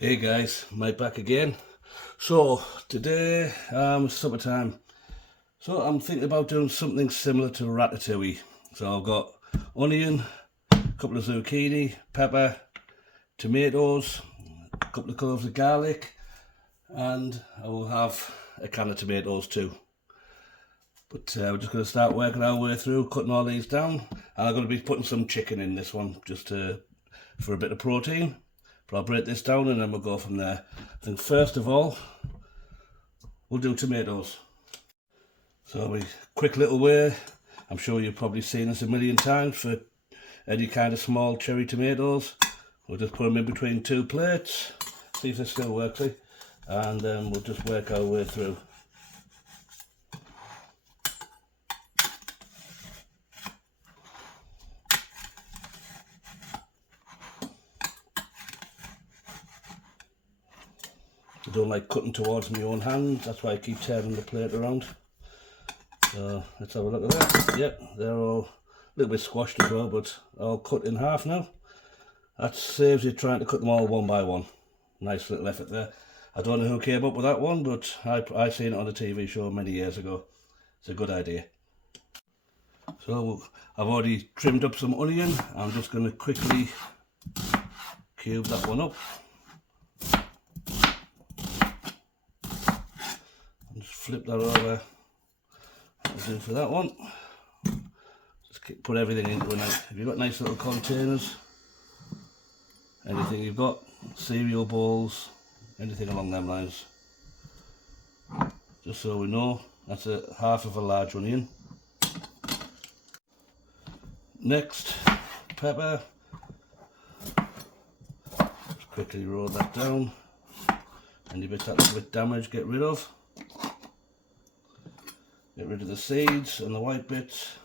Hey guys, Mike back again. So today, summertime. So I'm thinking about doing something similar to ratatouille. So I've got onion, a couple of zucchini, pepper, tomatoes, a couple of cloves of garlic, and I will have a can of tomatoes too. But we're just going to start working our way through, cutting all these down. And I'm going to be putting some chicken in this one, just for a bit of protein. But I'll break this down and then we'll go from there. I think first of all, we'll do tomatoes. So a quick little way. I'm sure you've probably seen this a million times for any kind of small cherry tomatoes. We'll just put them in between two plates, see if they still work, and then we'll just work our way through. I don't like cutting towards my own hands, that's why I keep turning the plate around. So let's have a look at that. Yep, they're all a little bit squashed as well, but all cut in half now. That saves you trying to cut them all one by one. Nice little effort there. I don't know who came up with that one, but I seen it on a TV show many years ago. It's a good idea. So I've already trimmed up some onion. I'm just going to quickly cube that one up. And just flip that over. That'll do for that one. Just put everything into a nice, if you've got nice little containers, anything you've got, cereal bowls, anything along them lines. Just so we know, that's a half of a large onion. Next, pepper. Just quickly roll that down. Any bits that look a bit damaged, get rid of. Get rid of the seeds and the white bits.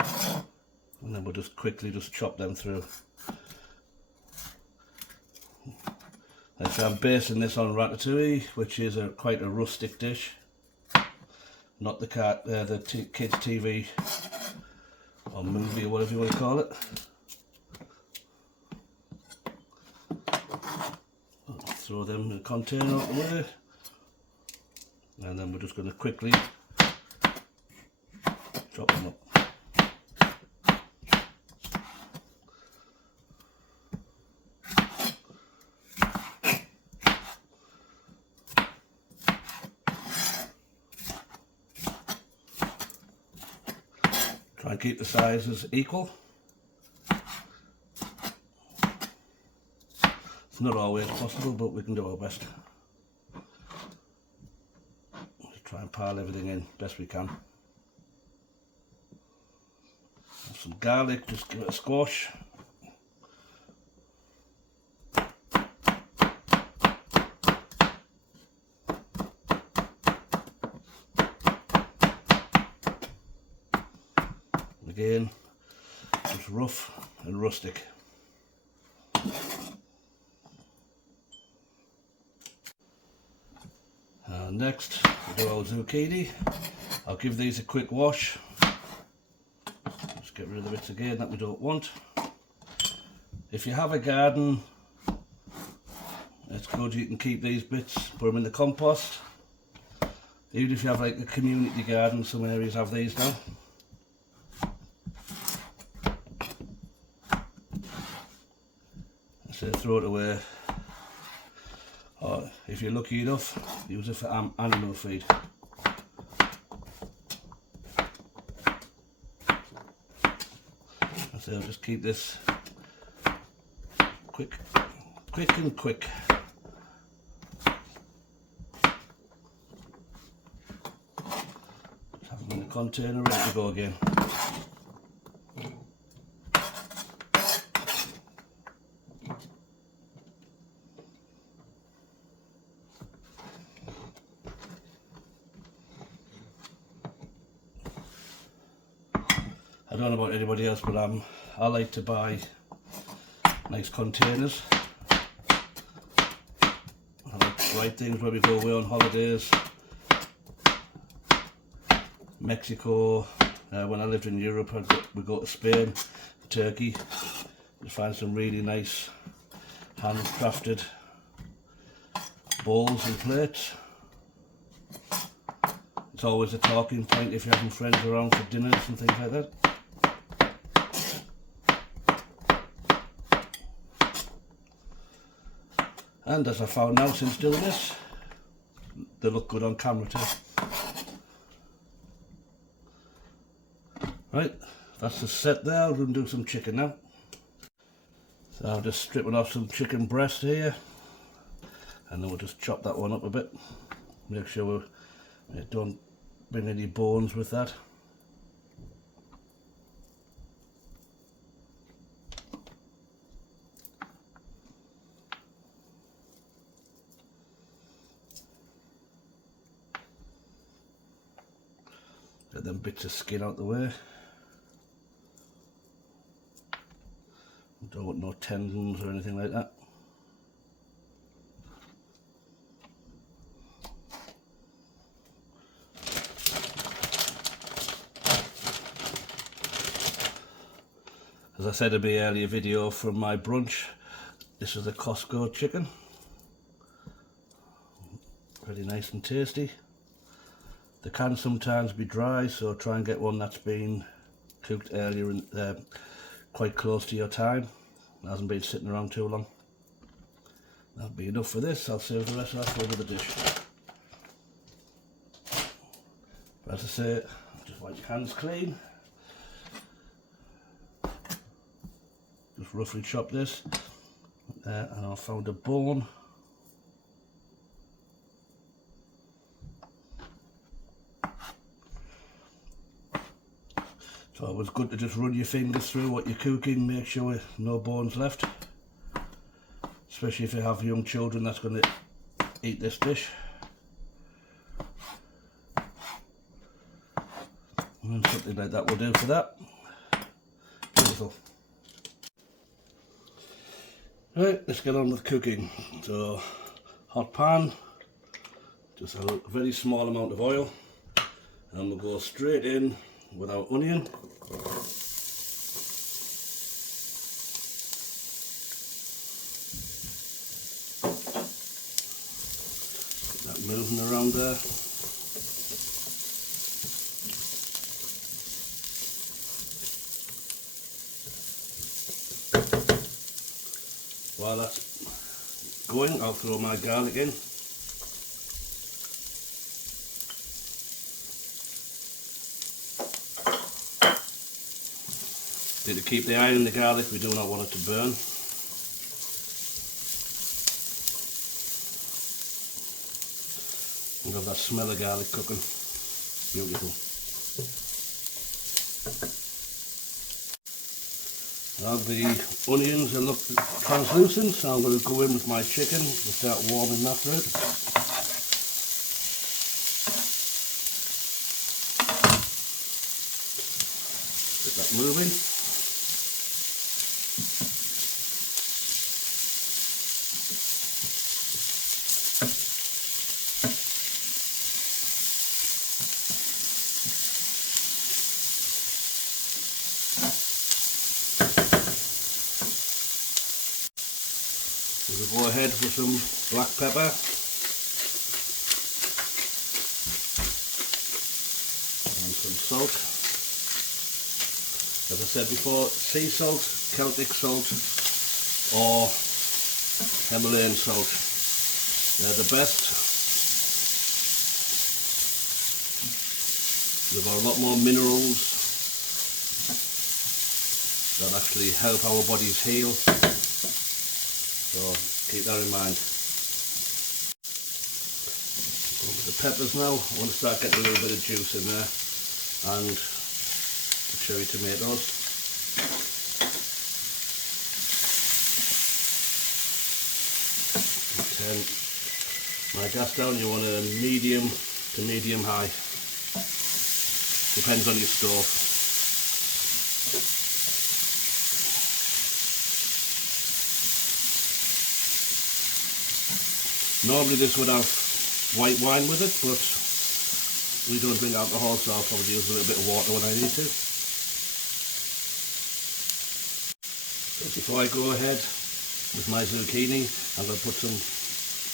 And then we'll just quickly chop them through. I'm basing this on ratatouille, which is quite a rustic dish. Not the kids' TV or movie or whatever you want to call it. Throw them in a container out the way. And then we're just going to quickly chop them up. Try and keep the sizes equal. It's not always possible, but we can do our best. Just try and pile everything in best we can. And some garlic, just give it a squash. Again, just rough and rustic. And next, we'll do our zucchini. I'll give these a quick wash. Just get rid of the bits again that we don't want. If you have a garden, it's good, you can keep these bits, put them in the compost. Even if you have like a community garden, some areas have these now. So throw it away, or if you're lucky enough, use it for animal feed. So just keep this quick and quick. Just have them in the container ready to go again. I don't know about anybody else, but I like to buy nice containers. I like to write things when we go away on holidays. Mexico, when I lived in Europe, we go to Spain, Turkey. You find some really nice handcrafted bowls and plates. It's always a talking point if you're having friends around for dinners and things like that. And as I found out since doing this, they look good on camera too. Right, that's the set there. I'll go and do some chicken now. So I'm just stripping off some chicken breast here, and then we'll just chop that one up a bit. Make sure we don't bring any bones with that. Get them bits of skin out the way. Don't want no tendons or anything like that. As I said in my earlier video from my brunch, this is a Costco chicken. Very nice and tasty. They can sometimes be dry, so try and get one that's been cooked earlier and quite close to your time. It hasn't been sitting around too long. That'll be enough for this. I'll save the rest of that for another dish. But as I say, just wipe your hands clean. Just roughly chop this. And I found a bone. So it was good to just run your fingers through what you're cooking, make sure no bones left. Especially if you have young children that's going to eat this dish. And something like that will do for that. Beautiful. Right, let's get on with cooking. So, hot pan, just a very small amount of oil, and we'll go straight in with our onion. Get that moving around there. While that's going, I'll throw my garlic in. Need to keep the eye on the garlic, we do not want it to burn. We love that smell of garlic cooking. Beautiful. Now the onions are look translucent, so I'm going to go in with my chicken and start warming that through. Get that moving. We'll go ahead with some black pepper. And some salt. As I said before, sea salt, Celtic salt or Himalayan salt. They're the best. They've got a lot more minerals that actually help our bodies heal. So keep that in mind. Go with the peppers now. I want to start getting a little bit of juice in there, and the cherry tomatoes. Turn my gas down. You want a medium to medium high. Depends on your stove. Normally this would have white wine with it, but we don't drink alcohol, so I'll probably use a little bit of water when I need to. So before I go ahead with my zucchini. I'm going to put some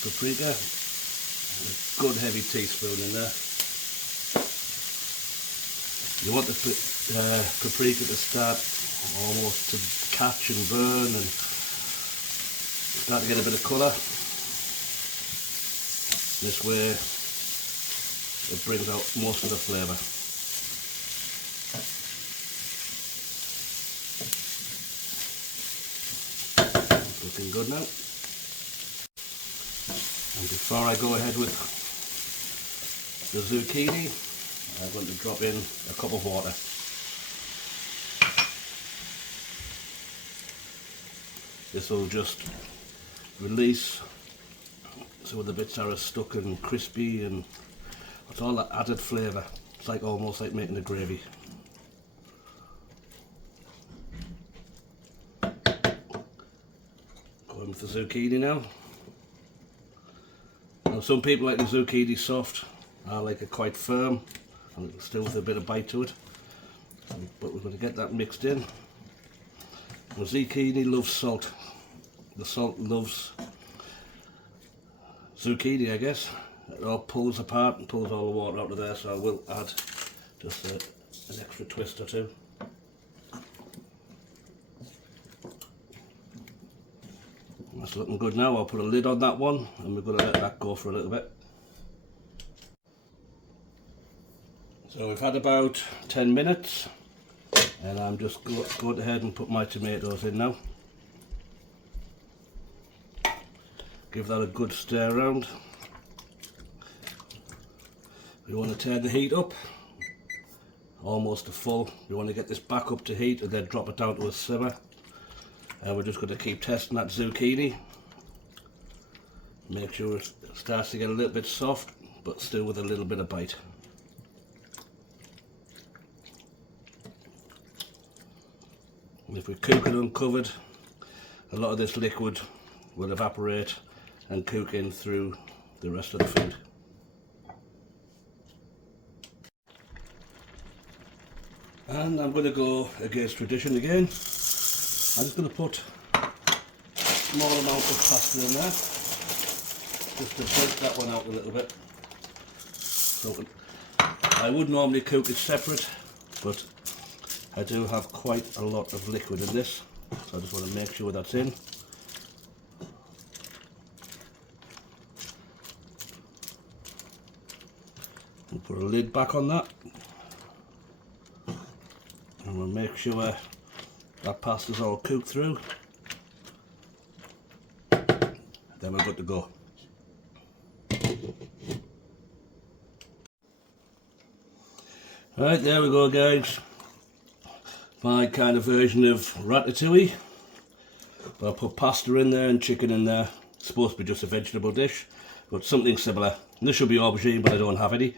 paprika, a good heavy teaspoon in there. You want the paprika to start almost to catch and burn and start to get a bit of colour. This way it brings out most of the flavour. Looking good now. And before I go ahead with the zucchini, I'm going to drop in a cup of water. This will just release some of the bits that are stuck and crispy, and it's all that added flavour. It's like almost like making a gravy. Going with the zucchini now. Now some people like the zucchini soft, I like it quite firm and still with a bit of bite to it. But we're going to get that mixed in. The zucchini loves salt. The salt loves zucchini, I guess. It all pulls apart and pulls all the water out of there, so I will add just an extra twist or two. That's looking good now. I'll put a lid on that one and we're going to let that go for a little bit. So we've had about 10 minutes and I'm just going ahead and put my tomatoes in now. Give that a good stir around. We want to turn the heat up almost to full. We want to get this back up to heat and then drop it down to a simmer. And we're just going to keep testing that zucchini. Make sure it starts to get a little bit soft, but still with a little bit of bite. And if we cook it uncovered, a lot of this liquid will evaporate and cook in through the rest of the food. And I'm going to go against tradition again. I'm just going to put a small amount of pasta in there, just to break that one out a little bit. So I would normally cook it separate, but I do have quite a lot of liquid in this, so I just want to make sure that's in. And put a lid back on that, and we'll make sure that pasta's all cooked through. Then we're good to go. Right, there we go guys. My kind of version of ratatouille. But I'll put pasta in there and chicken in there. It's supposed to be just a vegetable dish, but something similar. This should be aubergine, but I don't have any.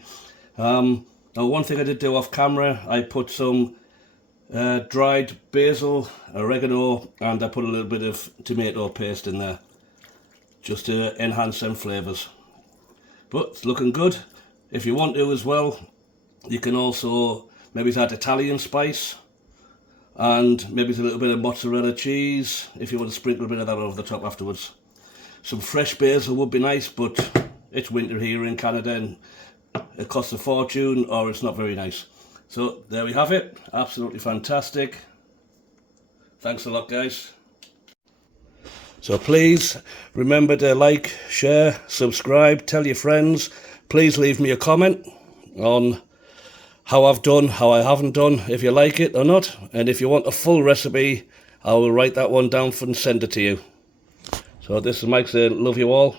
Now one thing I did do off camera, I put some dried basil, oregano, and I put a little bit of tomato paste in there just to enhance them flavours. But it's looking good. If you want to as well, you can also maybe add Italian spice and maybe a little bit of mozzarella cheese if you want to sprinkle a bit of that over the top afterwards. Some fresh basil would be nice, but it's winter here in Canada and it costs a fortune or it's not very nice. So there we have it, absolutely fantastic. Thanks a lot guys. So please remember to like, share, subscribe, tell your friends. Please leave me a comment on how I've done, how I haven't done, if you like it or not. And if you want a full recipe, I will write that one down and send it to you. So this is Mike saying, love you all.